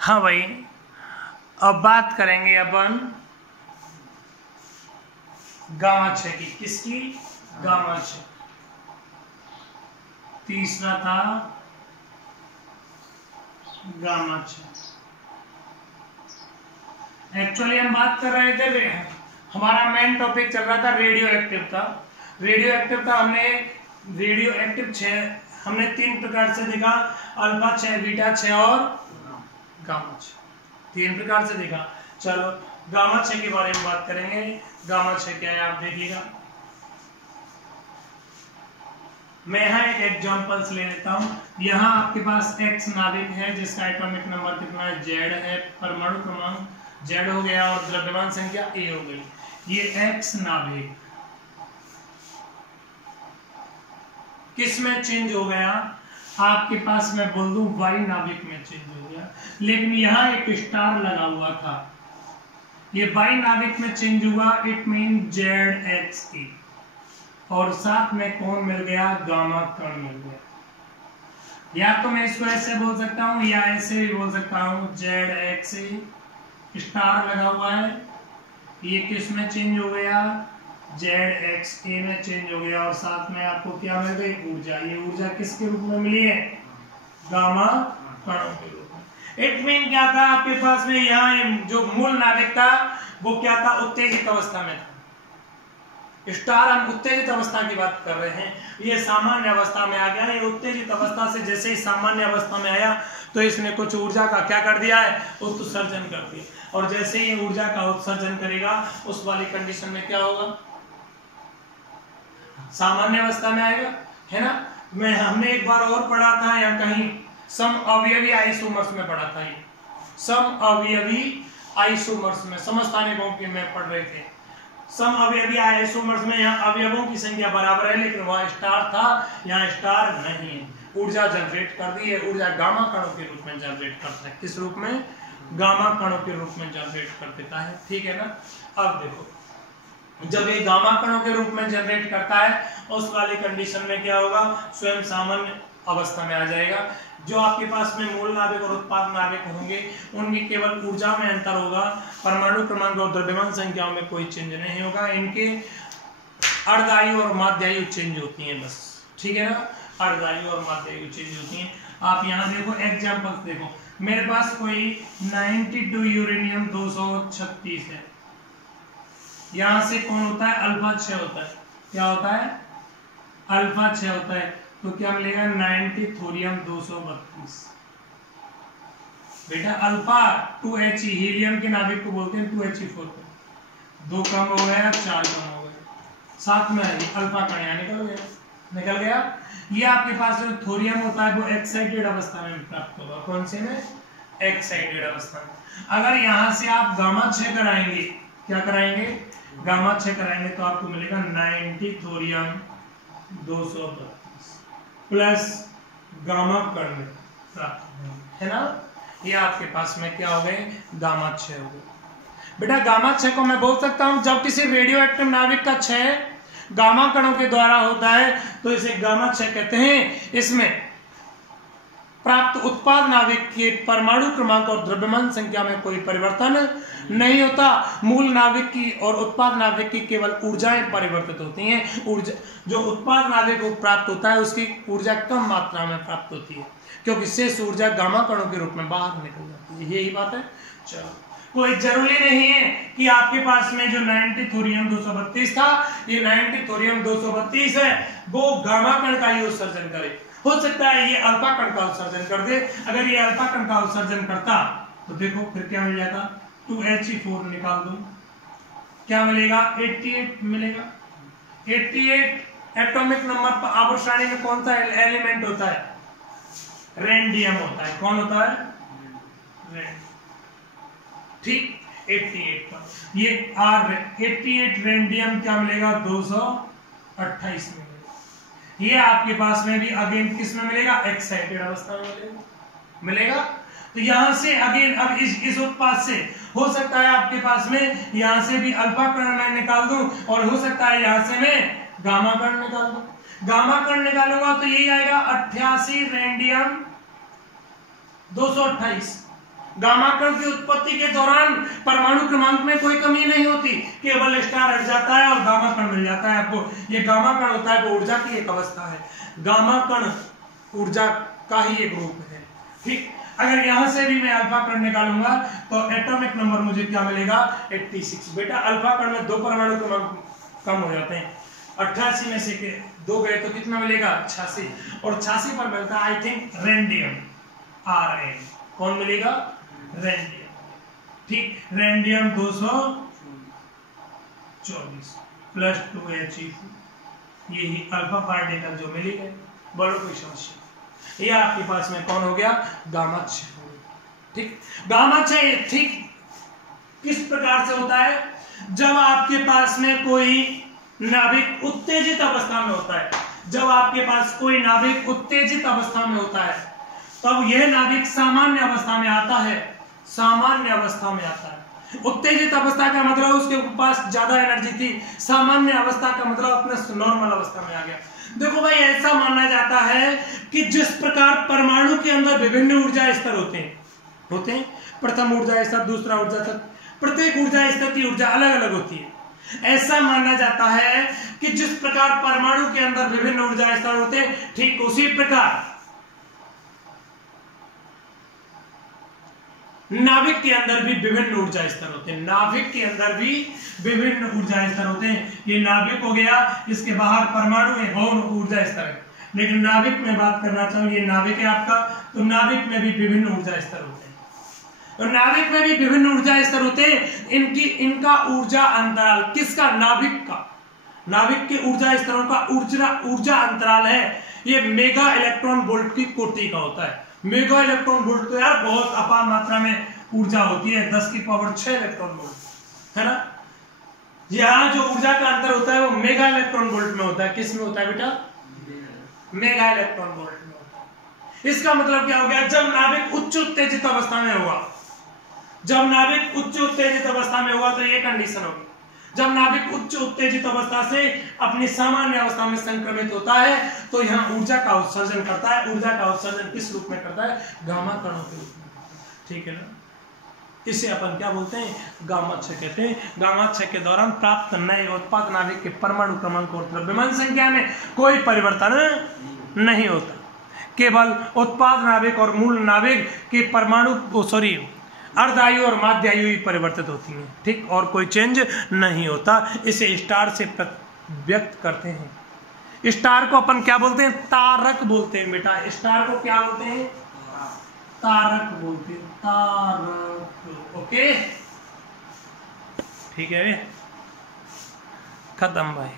हाँ भाई, अब बात करेंगे अपन गामा 6 की। किसकी? गामा 6। तीसरा था गामा 6। एक्चुअली हम बात कर रहे थे, हमारा मेन टॉपिक चल रहा था रेडियो एक्टिव का। रेडियो एक्टिव का रेडियो एक्टिव 6 हमने 3 प्रकार से देखा, अल्फा 6, बीटा 6 और गामा 6। 3 प्रकार से देखा। चलो गामा 6 के बारे में बात करेंगे। गामा 6 क्या है आप देखिएगा। मैं यहाँ एक एग्जांपल्स ले लेता हूँ। यहाँ आपके पास X नाभिक है जिसका एटॉमिक नंबर कितना है? Z है। परमाणु क्रमांक Z हो गया और द्रव्यमान संख्या A हो गई। ये X नाभिक किस में चेंज हो गया? आपके पास मैं बोल दूं Y नाभिक में चेंज हो गया, लेकिन यहाँ एक स्टार लगा हुआ था। ये Y नाभिक में चेंज हुआ, इट मीन ZXE, और साथ में कौन मिल गया? गामा कण मिल गया। या तो मैं इसको ऐसे बोल सकता हूँ या ऐसे भी बोल सकता हूँ, ZXE स्टार लगा हुआ है, ये किस में चेंज हो गया? ZXA में चेंज हो गया, और साथ में आपको क्या मिल गई? ऊर्जा। ये ऊर्जा किसके रूप में मिली है? गामा कणों के रूप में। इट मीन क्या था आपके पास में? यहाँ जो मूल नाभिक था वो क्या था? उत्तेजित अवस्था में था। स्टार, हम उत्तेजित अवस्था की बात कर रहे हैं, ये सामान्य अवस्था में आ गया। ये उत्तेजित अवस्था से जैसे ही सामान्य अवस्था में आया तो इसने कुछ ऊर्जा का क्या कर दिया है? उत्सर्जन कर दिया, और जैसे ही ऊर्जा का उत्सर्जन करेगा उस वाली कंडीशन में क्या होगा? सामान्य अवस्था में आएगा, है ना। हमने एक बार और पढ़ा था या कहीं सम अवयवी आइसोमर्स में पढ़ा था। ये सम अवयवी आइसोमर्स में समस्थानिकों के में पढ़ रहे थे। सम अवयवी आइसोमर्स में यहाँ अवयवों की संख्या बराबर है, लेकिन वह स्टार था, यहाँ स्टार नहीं है। ऊर्जा जनरेट कर दी है, ऊर्जा गामा कणों के रूप में जनरेट करता है। किस रूप में? गामा कणों के रूप में जनरेट कर देता है, ठीक है ना। अब देखो, जब ये गामा कणों के रूप में जनरेट करता है उस वाली कंडीशन में क्या होगा? स्वयं सामान्य अवस्था में आ जाएगा। जो आपके पास में मूल नाभिक और उत्पाद नाभिक होंगे उनकी केवल ऊर्जा में अंतर होगा, परमाणु क्रमांक और द्रव्यमान संख्याओं में कोई चेंज नहीं होगा। इनके अर्धायु और माध्यायु चेंज होती हैं बस, ठीक है ना। अर्धायु और माध्यायु चेंज होती हैं। आप यहाँ देखो एग्जाम्पल्स देखो, मेरे पास कोई 92 यूरेनियम 236 है। यहाँ से कौन होता है? अल्फा 6 होता है। क्या होता है? अल्फा 6 होता है, तो क्या मिलेगा? 90 थोरियम 232। बेटा अल्फा 2He, हीलियम के नाभिक को बोलते हैं 2He4। 2 कम हो गया, 4 कम हो गया, साथ में अल्फा कण यहाँ निकल गया। ये आपके पास जो थोरियम होता है वो एक्साइटेड अवस्था में प्राप्त होगा। कौन से में? एक्साइटेड अवस्था में। अगर यहाँ से आप गामा 6 कराएंगे, क्या कराएंगे? गामा 6 कराएंगे तो आपको मिलेगा 90 थोरियम 232 प्लस गामा कण प्राप्त, है ना। ये आपके पास में क्या हो गए? गामा 6 हो गए। बेटा गामा 6 को मैं बोल सकता हूं, जब किसी रेडियो एक्टिव नाभिक का क्षय गामा कणों के द्वारा होता है तो इसे गामा 6 कहते हैं। इसमें प्राप्त उत्पाद नाभिक के परमाणु क्रमांक और द्रव्यमान संख्या में कोई परिवर्तन नहीं होता। मूल नाभिक की और उत्पाद नाभिक की केवल ऊर्जाएं परिवर्तित होती हैं। ऊर्जा जो उत्पाद नाभिक को प्राप्त होता है उसकी ऊर्जा कम मात्रा में प्राप्त होती है, क्योंकि शेष ऊर्जा गामा कणों के रूप में बाहर निकल जाती है। यही बात है। चलो, कोई जरूरी नहीं है कि आपके पास में जो 90 थोरियम 232 था, ये 90 थोरियम 232 है, वो गामा कण का ही उत्सर्जन करे। हो सकता है ये अल्फा कण का उत्सर्जन कर दे। अगर ये अल्फा कण का उत्सर्जन करता तो देखो फिर क्या मिल जाता? 2He4 निकाल दो, क्या मिलेगा? 88 मिलेगा। 88 एटॉमिक नंबर आवर्त सारणी में कौन सा एलिमेंट होता है? रेडियम होता है। कौन होता है? ठीक, 88 पर ये 88 रेडियम क्या मिलेगा? 228 मिलेगा। ये आपके पास में भी अगेन किस में मिलेगा? एक्साइटेड अवस्था में मिलेगा। तो यहां से अगेन अब इस उत्पाद से हो सकता है आपके पास में यहां से भी अल्फा कण मैं निकाल दूं, और हो सकता है यहां से मैं गामा कण निकाल दूं। गामा कण निकालूंगा तो यही आएगा 88 रेडियम 228। गामा कण की उत्पत्ति के दौरान परमाणु क्रमांक में कोई कमी नहीं होती, केवल स्टार हट जाता है और गामा कण मिल जाता है आपको। ये गामा कण होता है वो ऊर्जा की एक अवस्था है, गामा कण ऊर्जा का ही एक रूप है। ठीक, अगर यहां से भी मैं अल्फा कण निकालूंगा तो एटॉमिक नंबर मुझे क्या मिलेगा 86। बेटा अल्फा कण में 2 परमाणु क्रमांक कम हो जाते हैं, 88 में से 2 गए तो कितना मिलेगा 86, और 86 पर मिलता है आई थिंक रेडियम, Rn। कौन मिलेगा रेडियम। ठीक, रेडियम 224 प्लस 2He, यही अल्फा पार्टिकल जो मिली गए। बोलो कोई समस्या? ये आपके पास में कौन हो गया गामा क्षय। ठीक, गामा क्षय ठीक किस प्रकार से होता है? जब आपके पास में कोई नाभिक उत्तेजित अवस्था में होता है, जब आपके पास कोई नाभिक उत्तेजित अवस्था में होता है तब यह नाभिक सामान्य अवस्था में आता है, सामान्य अवस्था में आता है। उत्तेजित अवस्था का मतलब उसके पास ज्यादा एनर्जी थी, सामान्य अवस्था का मतलब अपने नॉर्मल अवस्था में आ गया। देखो भाई, ऐसा माना जाता है कि जिस प्रकार परमाणु के अंदर विभिन्न ऊर्जा स्तर होते हैं, प्रथम ऊर्जा स्तर, दूसरा ऊर्जा स्तर, प्रत्येक ऊर्जा स्तर की ऊर्जा अलग अलग होती है। ऐसा माना जाता है कि जिस प्रकार परमाणु के अंदर विभिन्न ऊर्जा स्तर होते हैं, ठीक उसी प्रकार नाभिक के अंदर भी विभिन्न ऊर्जा स्तर होते हैं, नाभिक के अंदर भी विभिन्न ऊर्जा स्तर होते हैं। ये नाभिक हो गया, इसके बाहर परमाणु है और ऊर्जा स्तर है, लेकिन नाभिक में बात करना चाहूँ, ये नाभिक है आपका, तो नाभिक में भी विभिन्न ऊर्जा स्तर होते हैं, और नाभिक में भी विभिन्न ऊर्जा स्तर होते हैं। इनका ऊर्जा अंतराल किसका? नाभिक का, नाभिक के ऊर्जा स्तरों का ऊर्जा अंतराल है ये मेगा इलेक्ट्रॉन वोल्ट की कोटि का होता है। मेगा इलेक्ट्रॉन वोल्ट तो यार बहुत अपार मात्रा में ऊर्जा होती है, 10 की पावर 6 इलेक्ट्रॉन वोल्ट, है ना। यहाँ जो ऊर्जा का अंतर होता है वो मेगा इलेक्ट्रॉन वोल्ट में होता है। किस में होता है बेटा? मेगा इलेक्ट्रॉन वोल्ट में होता है। इसका मतलब क्या हो गया? जब नाभिक उच्च उत्तेजित अवस्था में होगा, जब नाभिक उच्च उत्तेजित अवस्था में हुआ तो ये कंडीशन होगी। जब नाभिक उच्च उत्तेजित अवस्था से अपनी सामान्य अवस्था में संक्रमित होता है तो यहाँ ऊर्जा का उत्सर्जन करता है। ऊर्जा का उत्सर्जन किस रूप में करता है? गामा कणों के रूप में। ठीक है ना, इसे अपन क्या बोलते हैं? गामा क्षय कहते हैं। गामा क्षय के दौरान प्राप्त नए उत्पाद नाभिक के परमाणु क्रमांक और द्रव्यमान संख्या में कोई परिवर्तन नहीं होता, केवल उत्पाद नाभिक और मूल नाभिक के परमाणु अर्धायु और माध्यायु ही परिवर्तित होती हैं। ठीक, और कोई चेंज नहीं होता। इसे स्टार से व्यक्त करते हैं। स्टार को अपन क्या बोलते हैं? तारक बोलते हैं बेटा। स्टार को क्या बोलते हैं? तारक बोलते हैं, तारक। ओके, ठीक है, खत्म भाई।